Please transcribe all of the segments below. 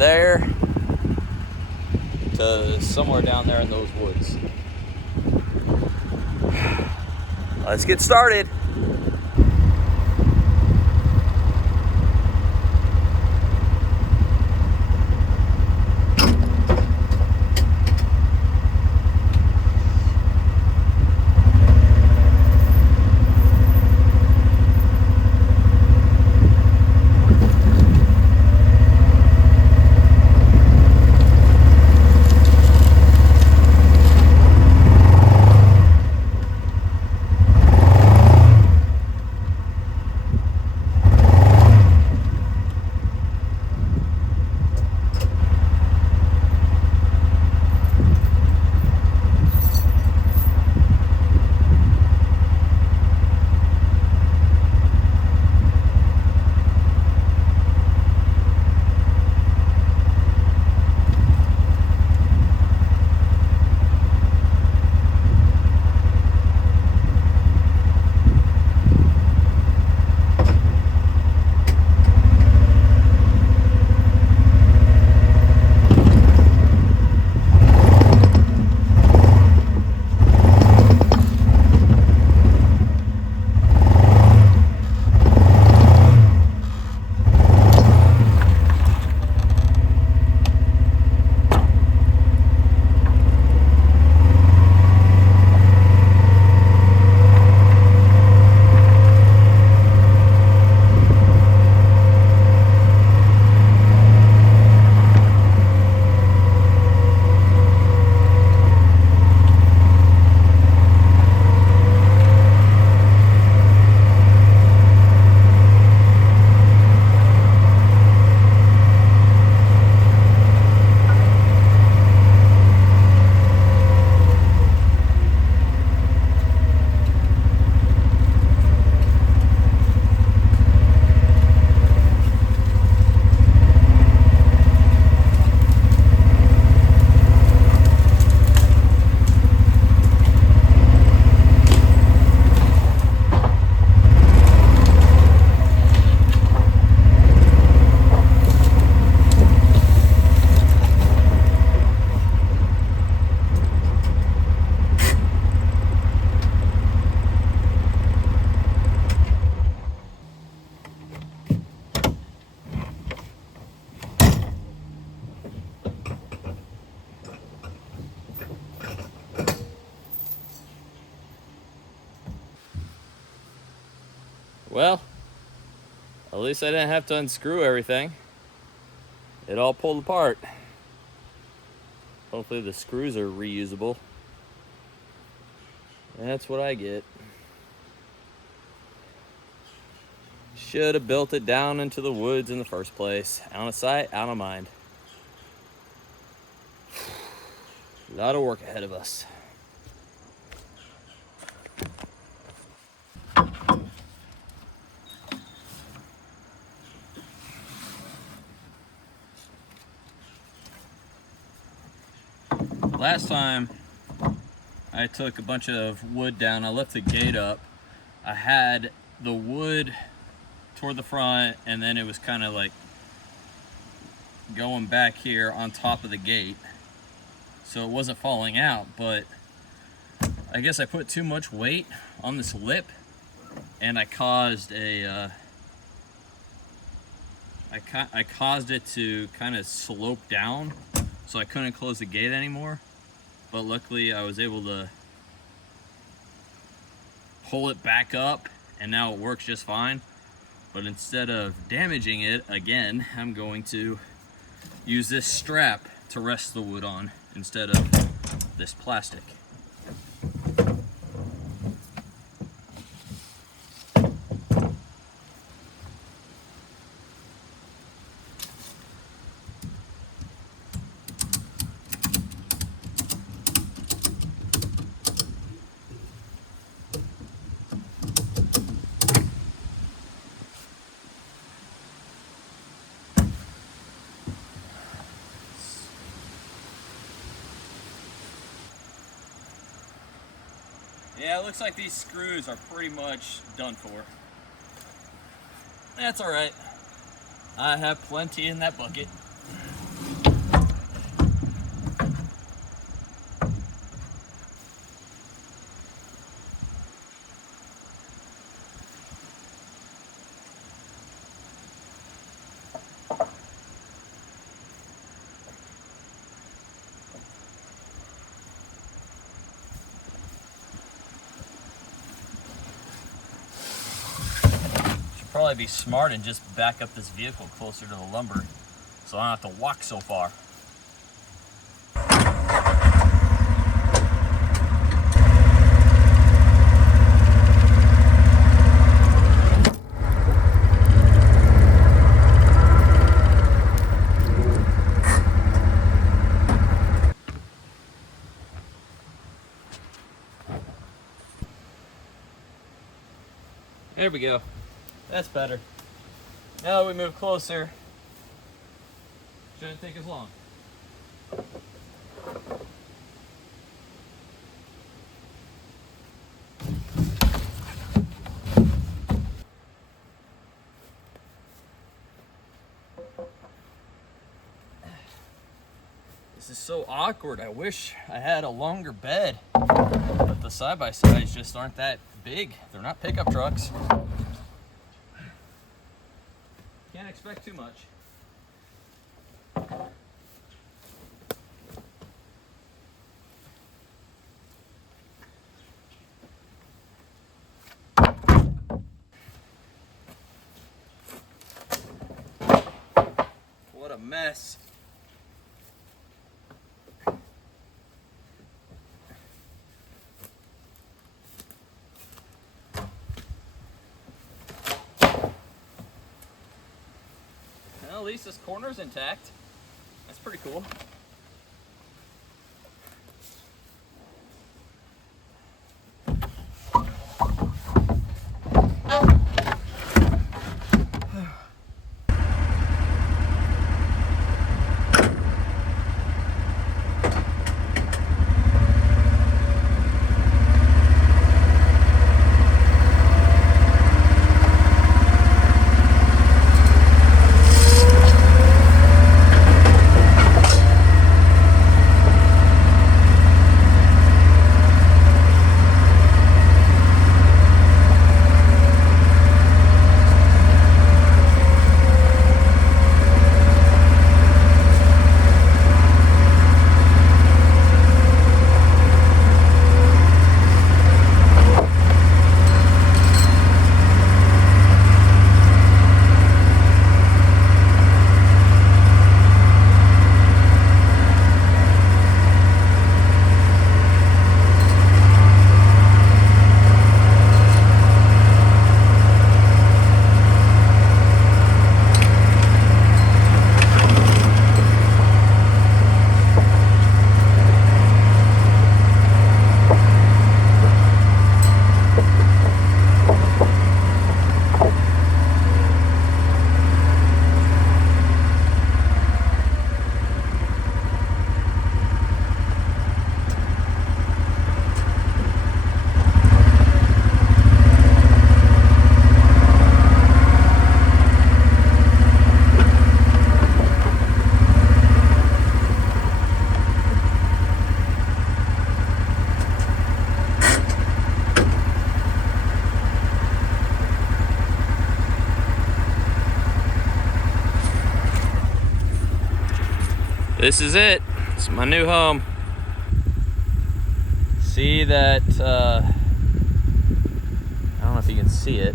there to somewhere down there in those woods. Let's get started. Well, at least I didn't have to unscrew everything. It all pulled apart. Hopefully the screws are reusable. That's what I get. Should have built it down into the woods in the first place. Out of sight, out of mind. A lot of work ahead of us. Last time I took a bunch of wood down, I left the gate up. I had the wood toward the front and then it was kind of like going back here on top of the gate. So it wasn't falling out, but I guess I put too much weight on this lip and I caused a I caused it to kind of slope down, so I couldn't close the gate anymore. But luckily I was able to pull it back up and now it works just fine. But instead of damaging it again, I'm going to use this strap to rest the wood on instead of this plastic. Yeah, it looks like these screws are pretty much done for. That's all right. I have plenty in that bucket. probably be smart and just back up this vehicle closer to the lumber so I don't have to walk so far. There we go. That's better. Now that we move closer, shouldn't take as long. This is so awkward. I wish I had a longer bed, but the side-by-sides just aren't that big. They're not pickup trucks. Can't expect too much. What a mess. Well, at least this corner's intact. That's pretty cool. This is it. It's my new home. See that, I don't know if you can see it.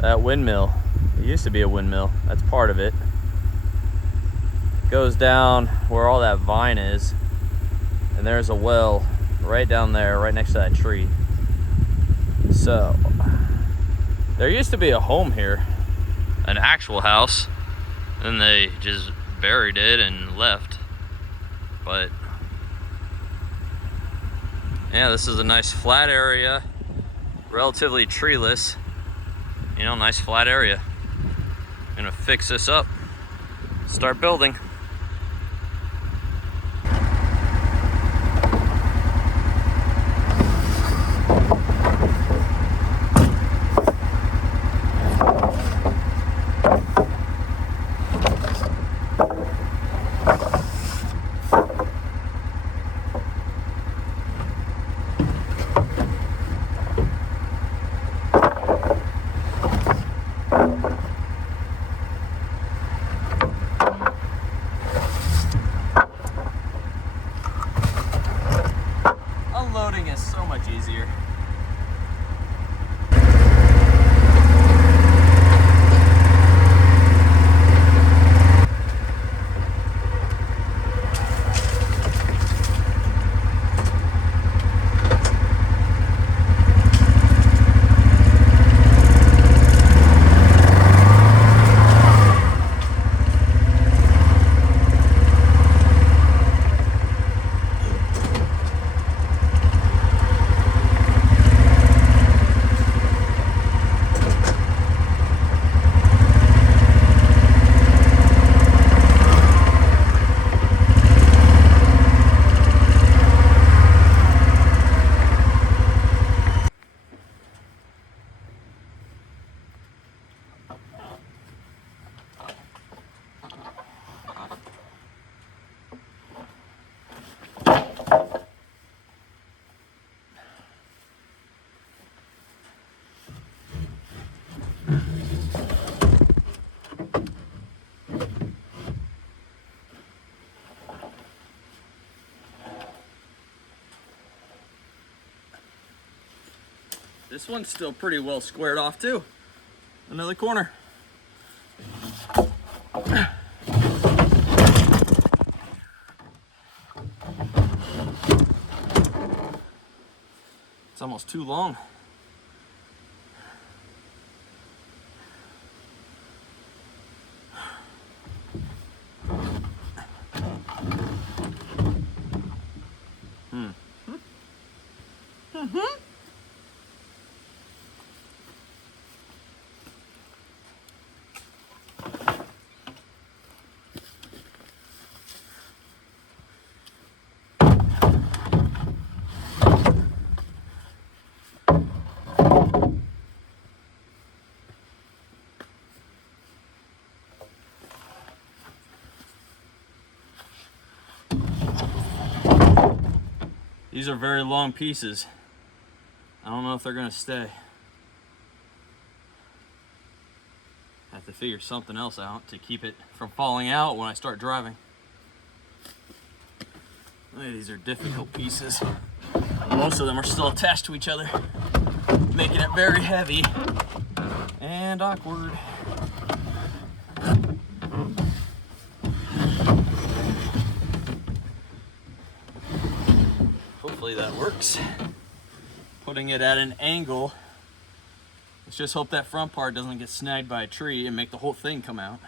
That windmill. It used to be a windmill. That's part of it. It goes down where all that vine is. And there's a well right down there, right next to that tree. So, there used to be a home here. An actual house. And they just buried it and left. But yeah, this is a nice flat area, relatively treeless, you know, nice flat area. I'm gonna fix this up, start building. Unloading is so much easier. This one's still pretty well squared off too. Another corner. It's almost too long. These are very long pieces. I don't know if they're gonna stay. I have to figure something else out to keep it from falling out when I start driving. These are difficult pieces. Most of them are still attached to each other, making it very heavy and awkward. Hopefully that works. Putting it at an angle. Let's just hope that front part doesn't get snagged by a tree and make the whole thing come out.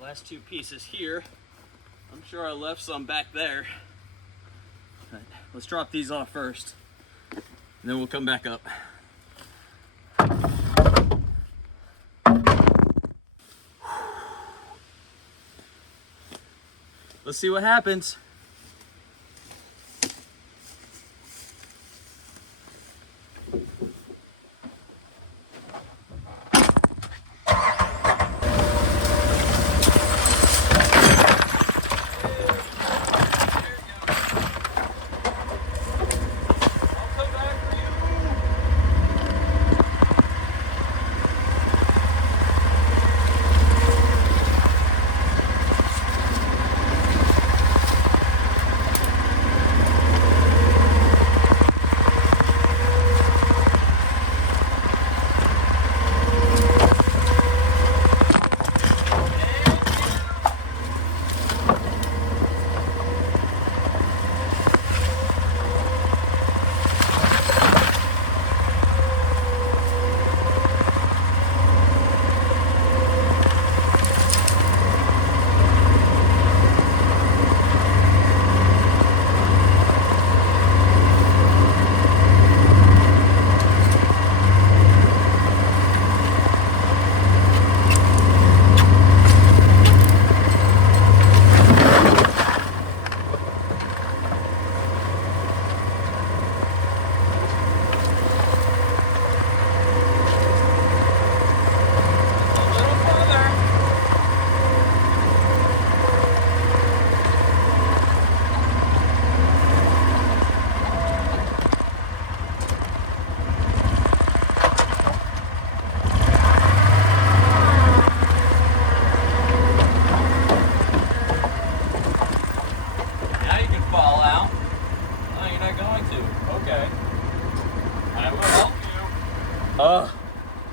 Last two pieces here. I'm sure I left some back there. But let's drop these off first, and then we'll come back up. Let's see what happens.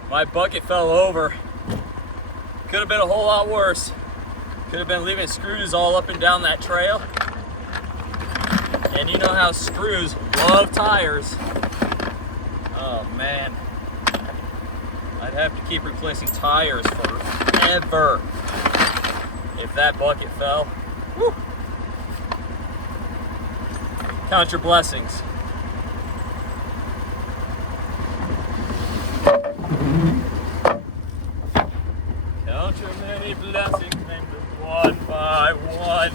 My bucket fell over. Could have been a whole lot worse. Could have been leaving screws all up and down that trail. And you know how screws love tires. Oh man. I'd have to keep replacing tires forever. if that bucket fell. Woo. Count your blessings. Count your many blessings, name them one by one.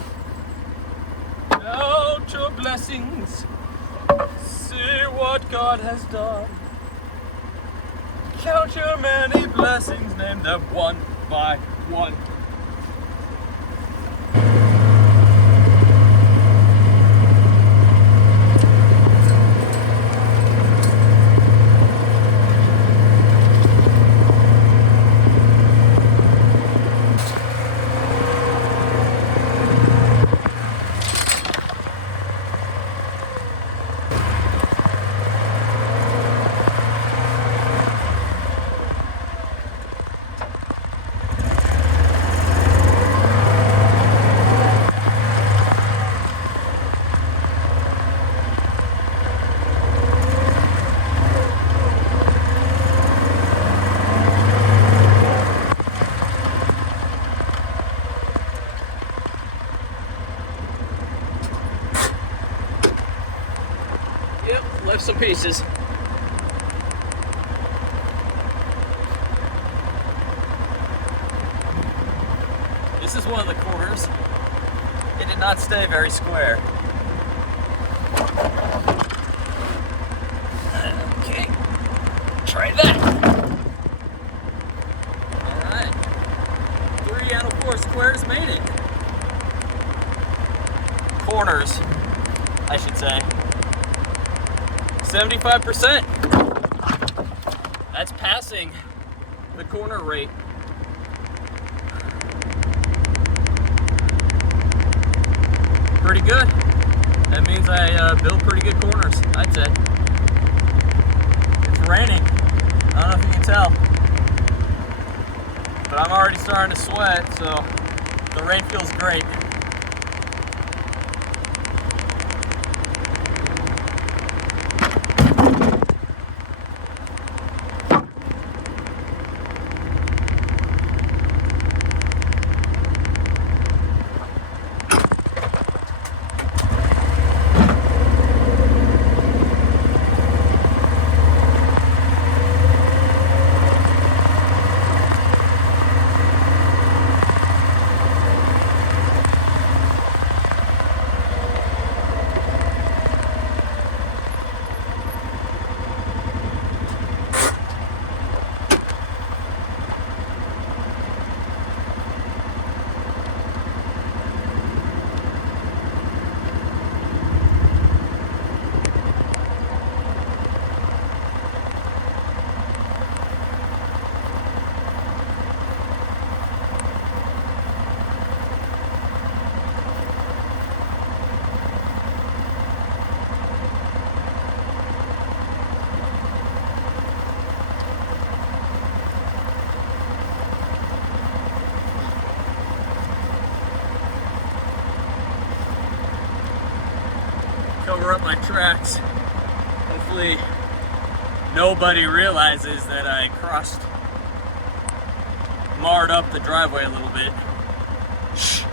Count your blessings, see what God has done. Count your many blessings, name them one by one. Yep, left some pieces. This is one of the corners. It did not stay very square. Okay, try that. Alright, 3 out of 4 squares made it. Corners, I should say. 75%. That's passing the corner rate. Pretty good. That means I build pretty good corners, I'd say. It's raining. I don't know if you can tell, but I'm already starting to sweat, so the rain feels great. Cover up my tracks. Hopefully nobody realizes that I marred up the driveway a little bit. Shh.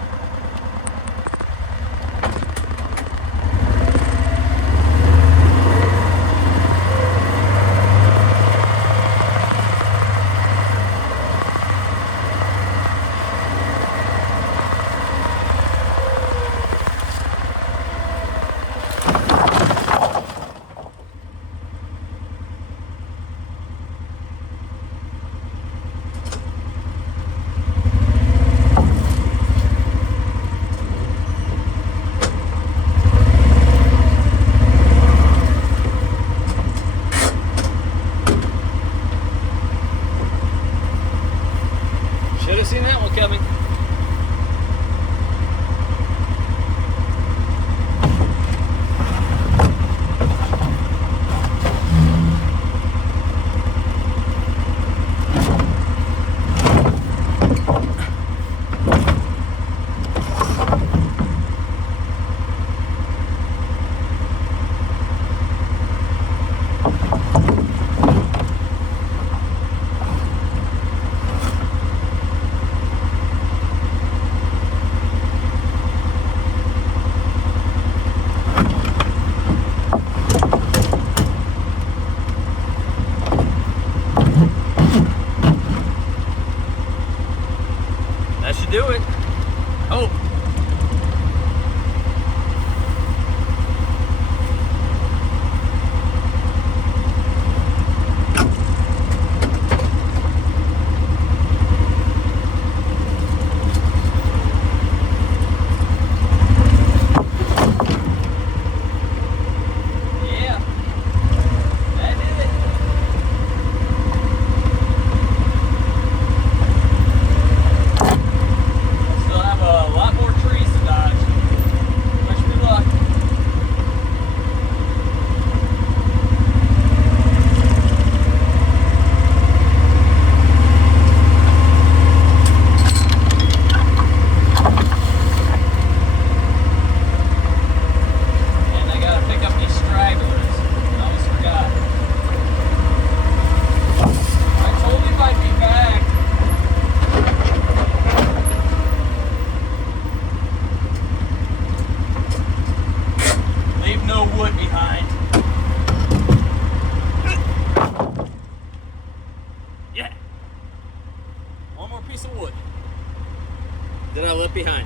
left behind.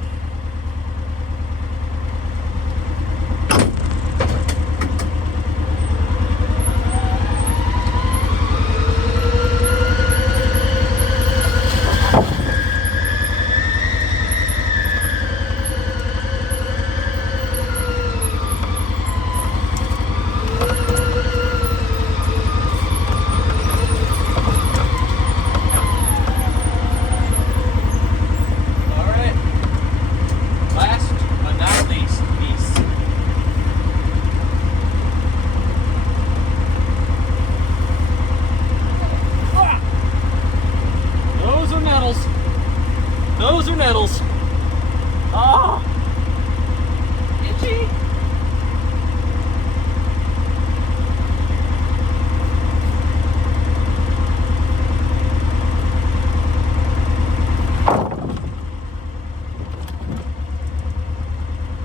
Those are nettles. Ah, itchy.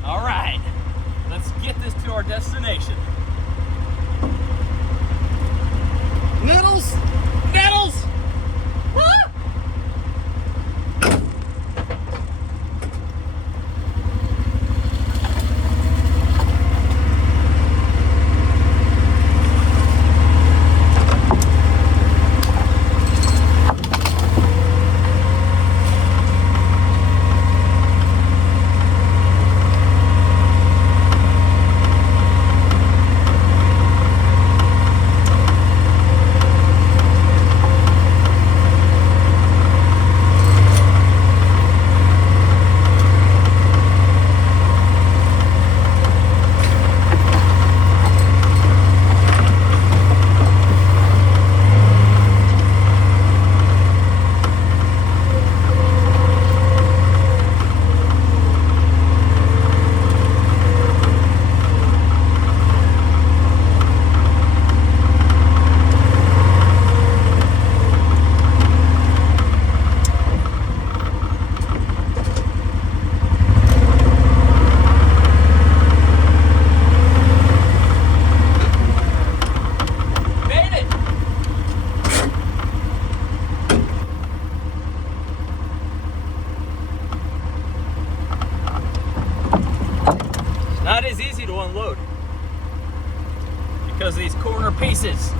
All right, let's get this to our destination. Nettles, nettles. Ah! Not as easy to unload because of these corner pieces.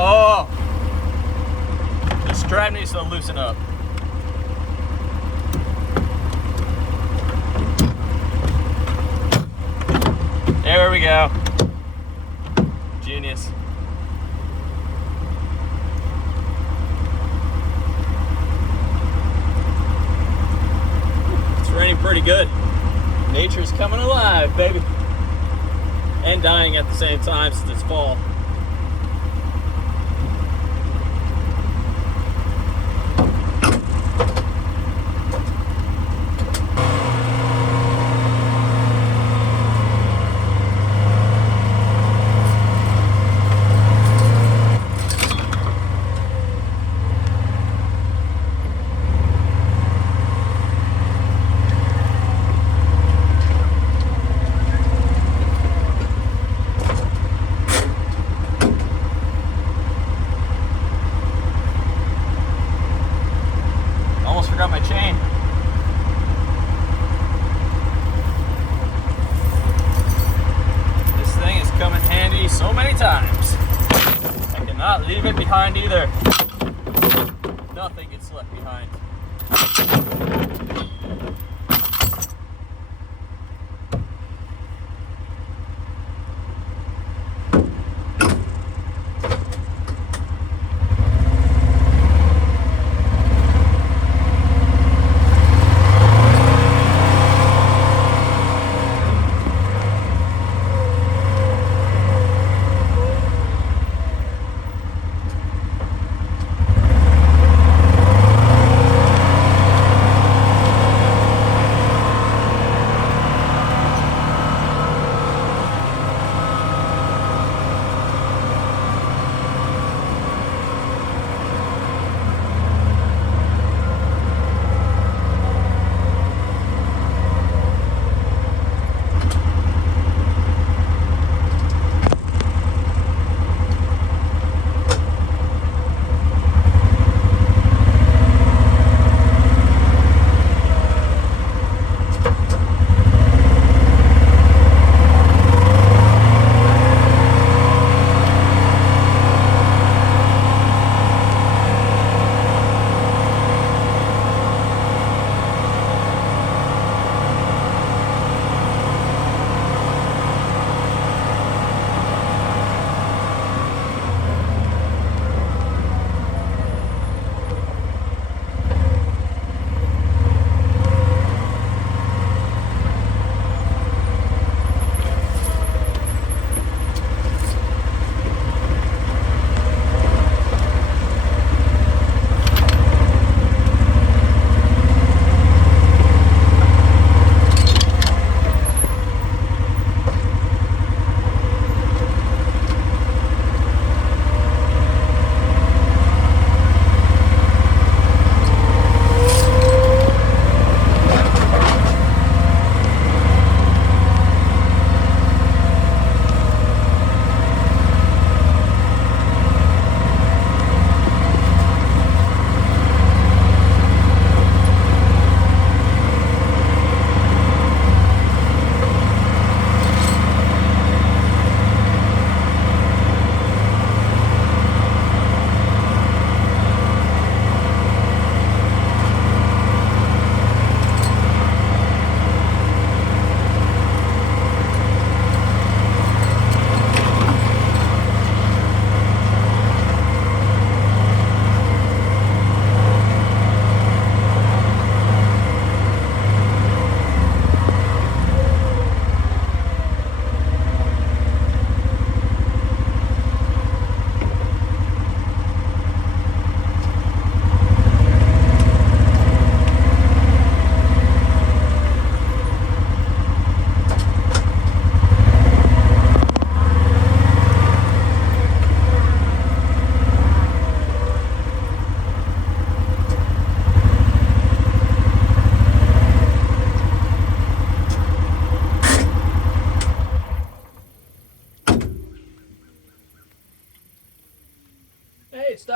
Oh, the strap needs to loosen up. There we go. Genius. It's raining pretty good. Nature's coming alive, baby. And dying at the same time since it's fall. Forgot my chain. This thing has come in handy so many times. I cannot leave it behind either. Nothing gets left behind.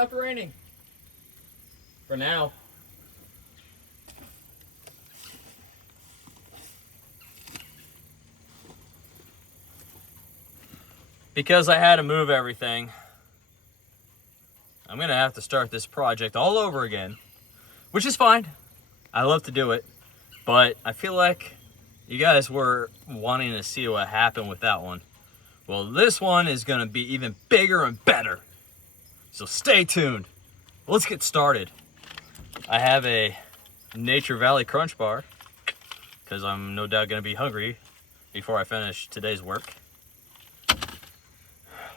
stopped raining. For now. Because I had to move everything, I'm gonna have to start this project all over again, which is fine. I love to do it, but I feel like you guys were wanting to see what happened with that one. Well, this one is gonna be even bigger and better. So stay tuned. Let's get started. I have a Nature Valley Crunch Bar, because I'm no doubt gonna be hungry before I finish today's work.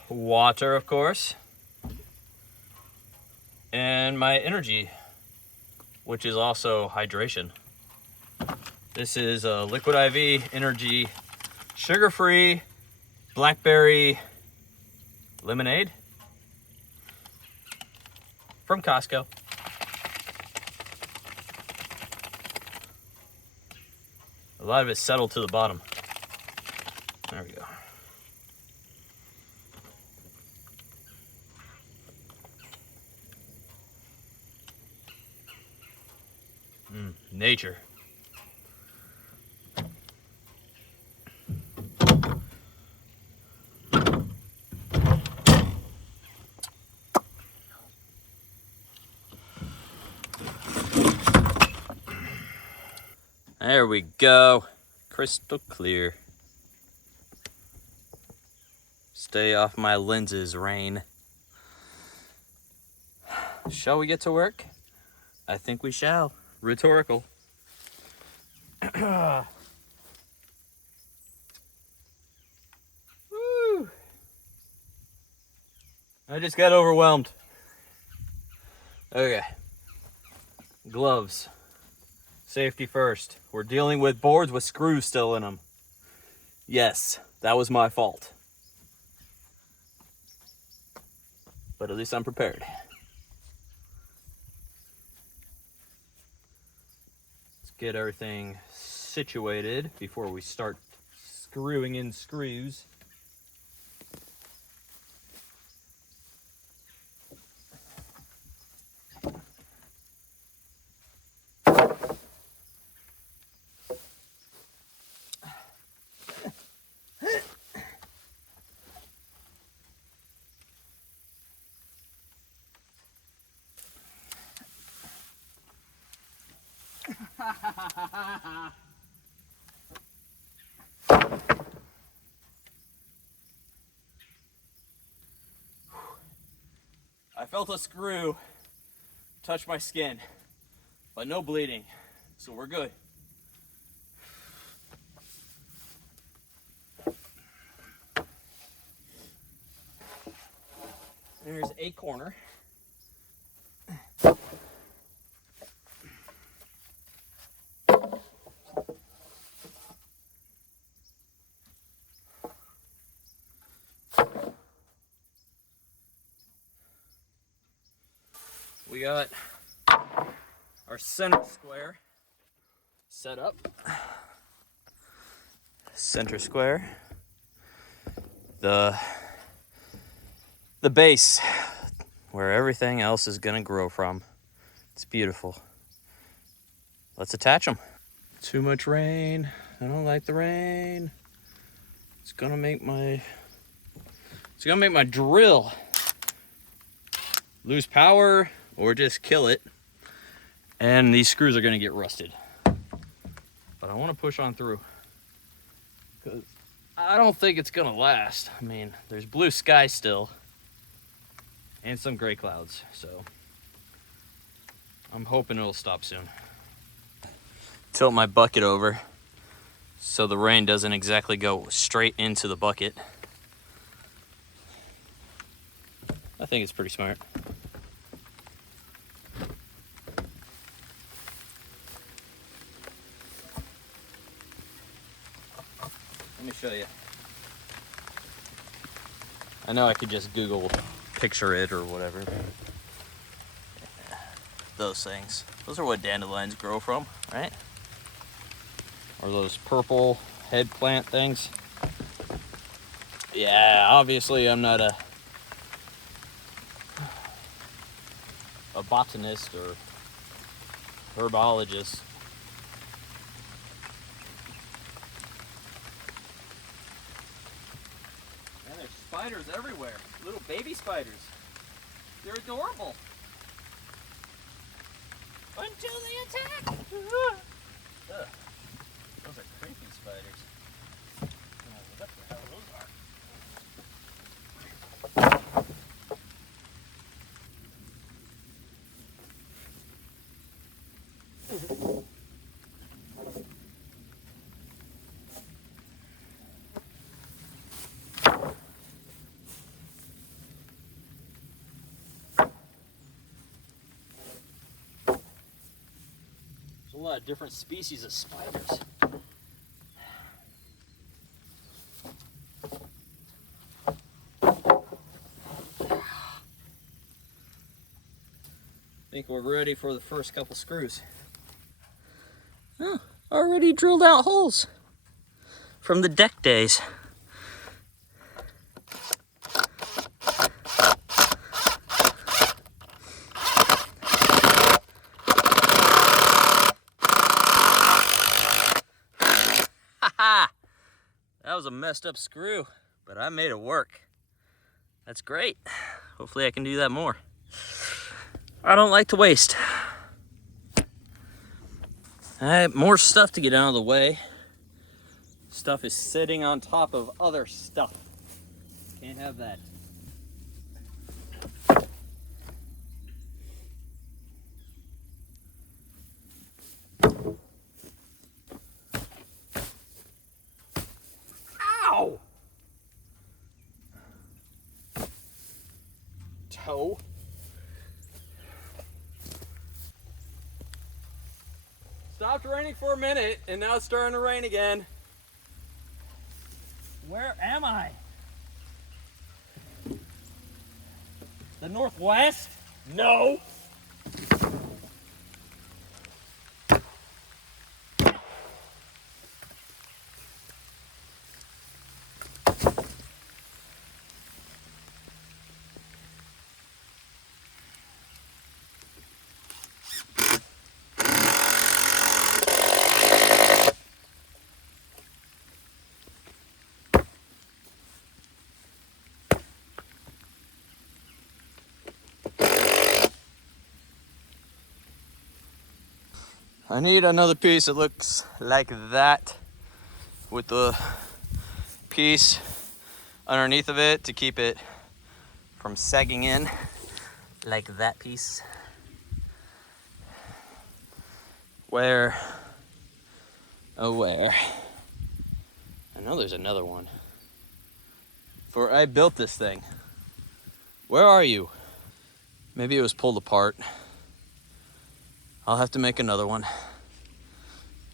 Water, of course. And my energy, which is also hydration. This is a Liquid IV Energy sugar-free blackberry lemonade from Costco. A lot of it settled to the bottom. There we go. Nature. There we go. Crystal clear. Stay off my lenses, rain. Shall we get to work? I think we shall. Rhetorical. Woo. I just got overwhelmed. Okay. Gloves. Safety first. We're dealing with boards with screws still in them. Yes, that was my fault. But at least I'm prepared. Let's get everything situated before we start screwing in screws. I felt a screw touch my skin, but no bleeding, so we're good. There's a corner. We got our center square set up. Center square. The base where everything else is gonna grow from. It's beautiful. Let's attach them. Too much rain. I don't like the rain. It's gonna make my drill lose power or just kill it. And these screws are gonna get rusted. But I wanna push on through, because I don't think it's gonna last. I mean, there's blue sky still and some gray clouds, so I'm hoping it'll stop soon. Tilt my bucket over so the rain doesn't exactly go straight into the bucket. I think it's pretty smart. Let me show you. I know I could just Google picture it or whatever. Those things. Those are what dandelions grow from, right? Or those purple head plant things. Yeah, obviously I'm not a botanist or herbologist. And there's spiders everywhere. Little baby spiders. They're adorable. Until they attack. Ugh. Those are creepy spiders. What the hell those are? There's a lot of different species of spiders. I think we're ready for the first couple screws. Oh, already drilled out holes from the deck days. Haha! That was a messed up screw, but I made it work. That's great. Hopefully I can do that more. I don't like to waste. I have more stuff to get out of the way. Stuff is sitting on top of other stuff. Can't have that. Ow! Toe. Stopped raining for a minute, and now it's starting to rain again. Where am I? The Northwest? No. I need another piece that looks like that with the piece underneath of it to keep it from sagging in like that piece. Where? Oh, where? I know there's another one. For I built this thing. Where are you? Maybe it was pulled apart. I'll have to make another one,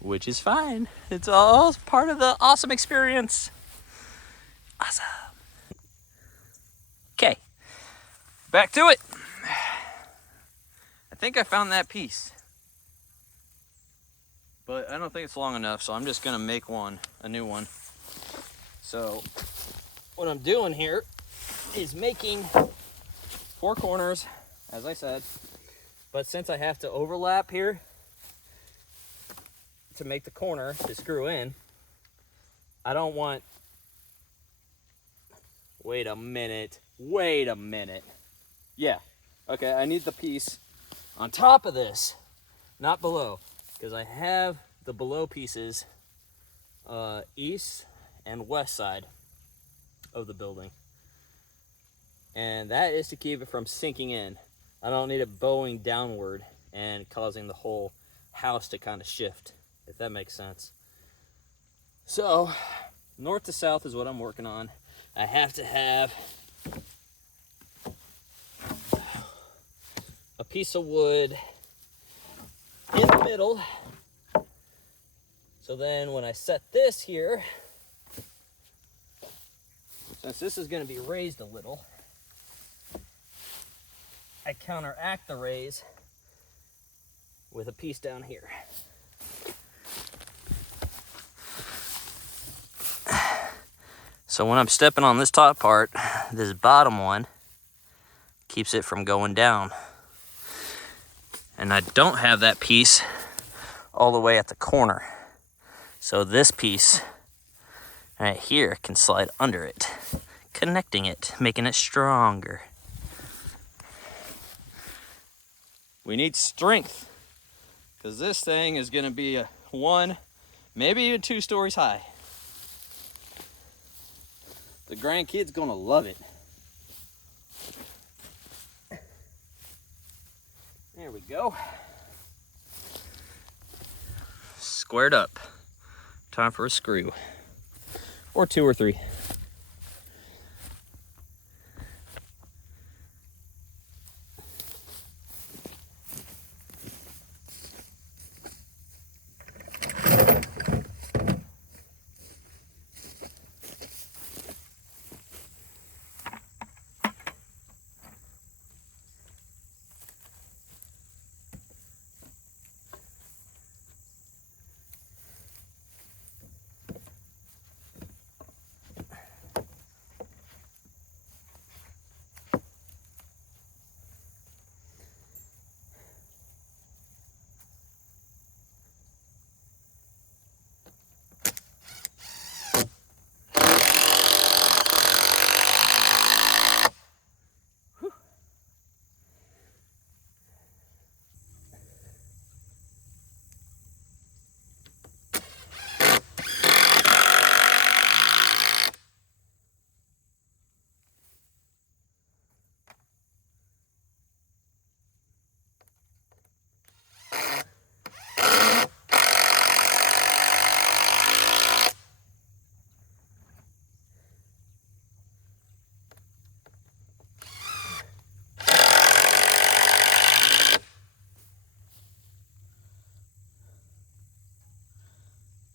which is fine. It's all part of the awesome experience. Awesome. Okay, back to it. I think I found that piece, but I don't think it's long enough, so I'm just gonna make a new one. So what I'm doing here is making 4 corners, as I said. But since I have to overlap here to make the corner to screw in, I don't want... Wait a minute. Yeah, okay, I need the piece on top of this, not below, because I have the below pieces east and west side of the building. And that is to keep it from sinking in. I don't need it bowing downward and causing the whole house to kind of shift, if that makes sense. So, north to south is what I'm working on. I have to have a piece of wood in the middle. So then when I set this here, since this is going to be raised a little, I counteract the raise with a piece down here. So when I'm stepping on this top part, this bottom one keeps it from going down. And I don't have that piece all the way at the corner. So this piece right here can slide under it, connecting it, making it stronger. We need strength, because this thing is gonna be a 1, maybe even 2 stories high. The grandkid's gonna love it. There we go. Squared up. Time for a screw. Or 2 or 3.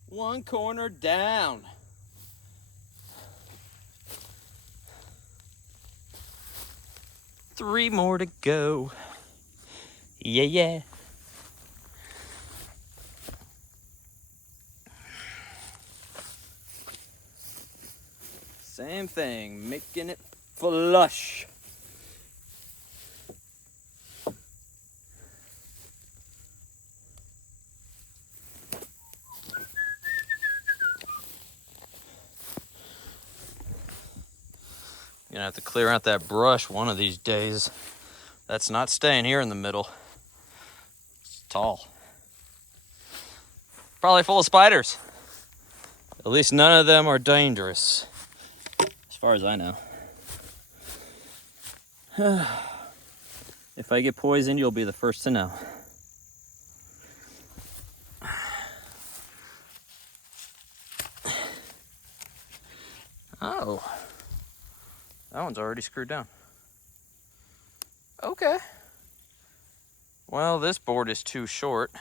One corner down. Three more to go. Yeah, yeah. Same thing, making it flush. Gonna have to clear out that brush one of these days. That's not staying here in the middle. It's tall. Probably full of spiders. At least none of them are dangerous, as far as I know. If I get poisoned, you'll be the first to know. Oh, that one's already screwed down. Okay. Well, this board is too short.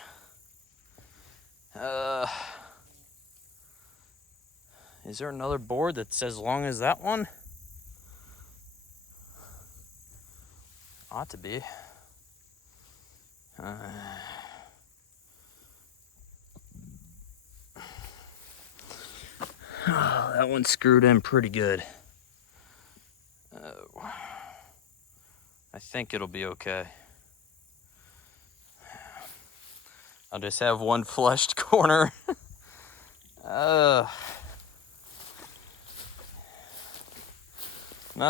Is there another board that's as long as that one? Ought to be. Oh, that one's screwed in pretty good. Oh, I think it'll be okay. I'll just have one flushed corner. Not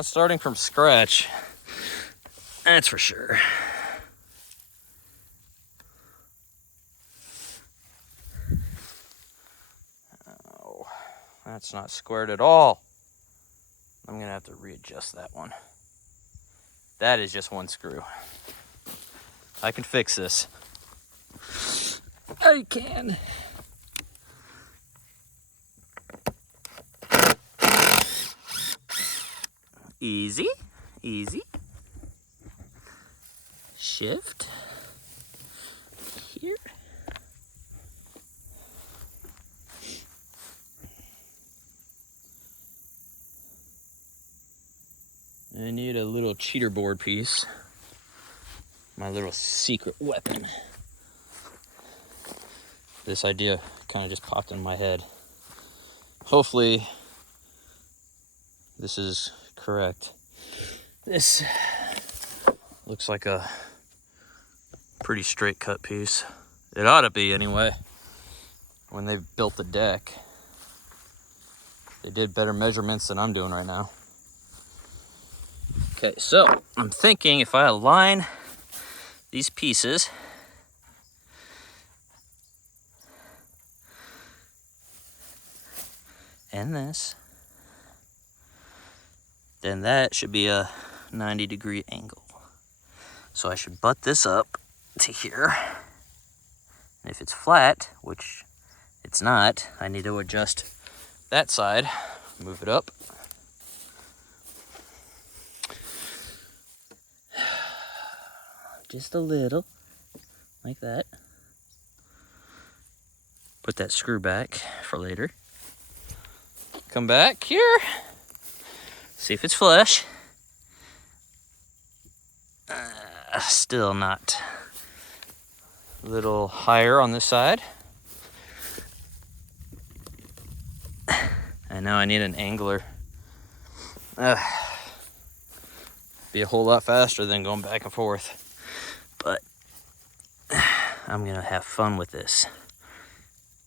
starting from scratch, that's for sure. Oh, that's not squared at all. I'm gonna have to readjust that one. That is just one screw. I can fix this. I can. Easy, easy. Shift. Here. I need a little cheater board piece. My little secret weapon. This idea kind of just popped in my head. Hopefully, this is correct. This looks like a pretty straight cut piece. It ought to be anyway. When they built the deck, they did better measurements than I'm doing right now. Okay, so I'm thinking if I align these pieces and this, then that should be a 90-degree angle. So I should butt this up to here. And if it's flat, which it's not, I need to adjust that side, move it up. Just a little, like that. Put that screw back for later. Come back here, see if it's flush. Still not. A little higher on this side. And now I need an angler. Be a whole lot faster than going back and forth. But I'm gonna have fun with this.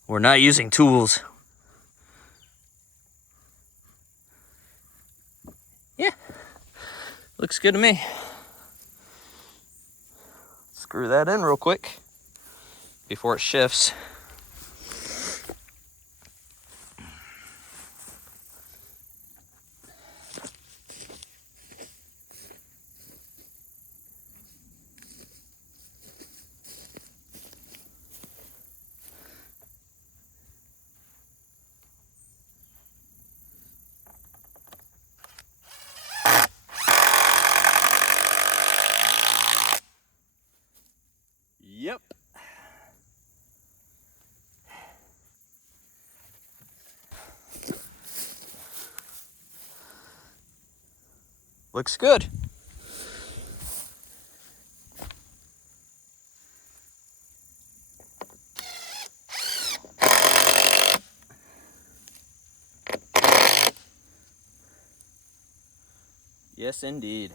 We're not using tools. Yeah, looks good to me. Screw that in real quick before it shifts. Yep. Looks good. Yes, indeed.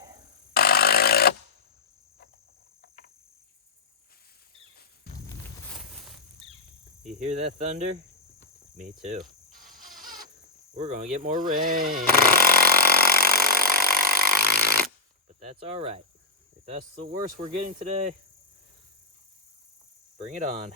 You hear that thunder? Me too. We're gonna get more rain. But that's all right. If that's the worst we're getting today, bring it on.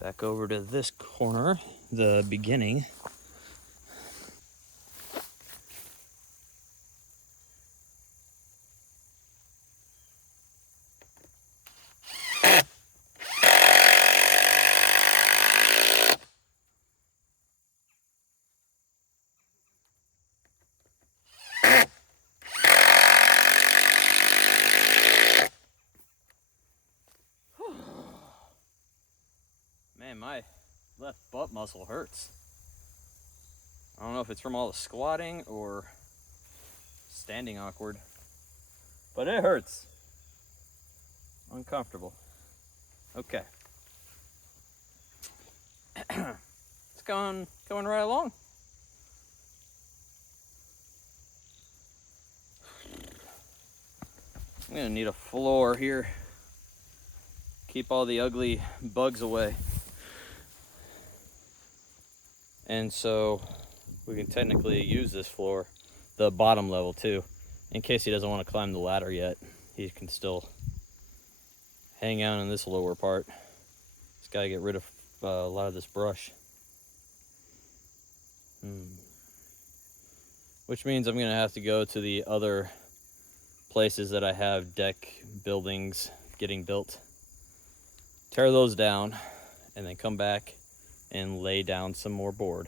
Back over to this corner, the beginning. Man, my left butt muscle hurts. I don't know if it's from all the squatting or standing awkward, but it hurts. Uncomfortable. Okay. It's going right along. I'm gonna need a floor here. Keep all the ugly bugs away. And so we can technically use this floor, the bottom level too, in case he doesn't want to climb the ladder yet. He can still hang out in this lower part. Just gotta get rid of a lot of this brush. Which means I'm gonna have to go to the other places that I have deck buildings getting built, tear those down, and then come back and lay down some more board.